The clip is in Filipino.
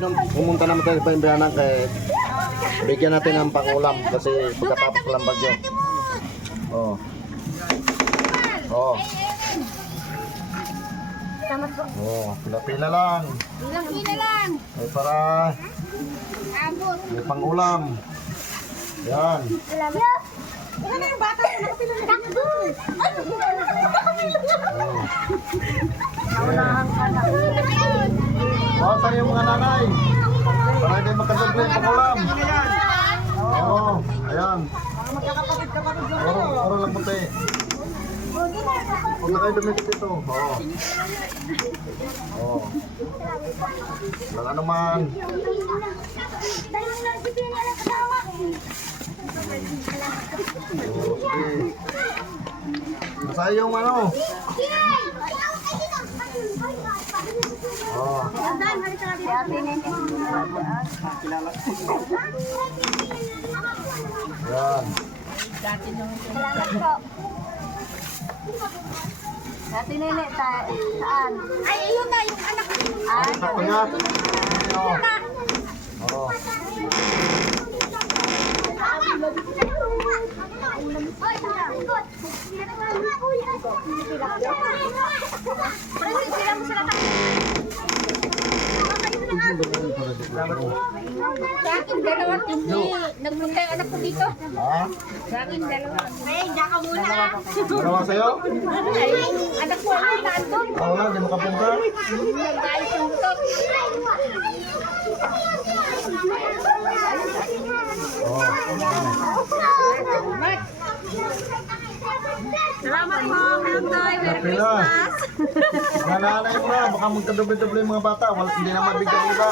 Pumunta naman tayo sa Imbianan kay bigyan natin ng pangulam kasi pagkatapos lang bagyo. Oh. Oh. Oh, pila-pila lang. Pila lang. Ay para may pangulam. Yan. Ano na yung bata? Nakapila na dito. Oh. Naunahan ka na. Oh, saan yung mga nanay? Para hindi makadoble yung pangulam. Oo, ayan. Oro lang puti. Huwag na kayo dumikit ito. Oo. Oo. Walang ano man. Oo, sige. Masaya yung ano. Oo. Ayan. Dati nene, saan? Ay, yun na, yung anak ko. Ay, sakto nga. Oo. Oo. Sa akin, dalawa, hindi. Nagpunta yung anak ko dito. Ha? Sa akin, dalawa. Ay, diyan ka muna. Dalawa sa'yo? Ay, anak ko, ano, nandun. Oo nga, di makapunta. Nagdahil suntok. Oo. Salamat po, Ma'am Toy. Merry Pila. Christmas. Mga nanay mo na, baka magkadoble-doble yung mga bata. Wala, hindi na mabigyan iba.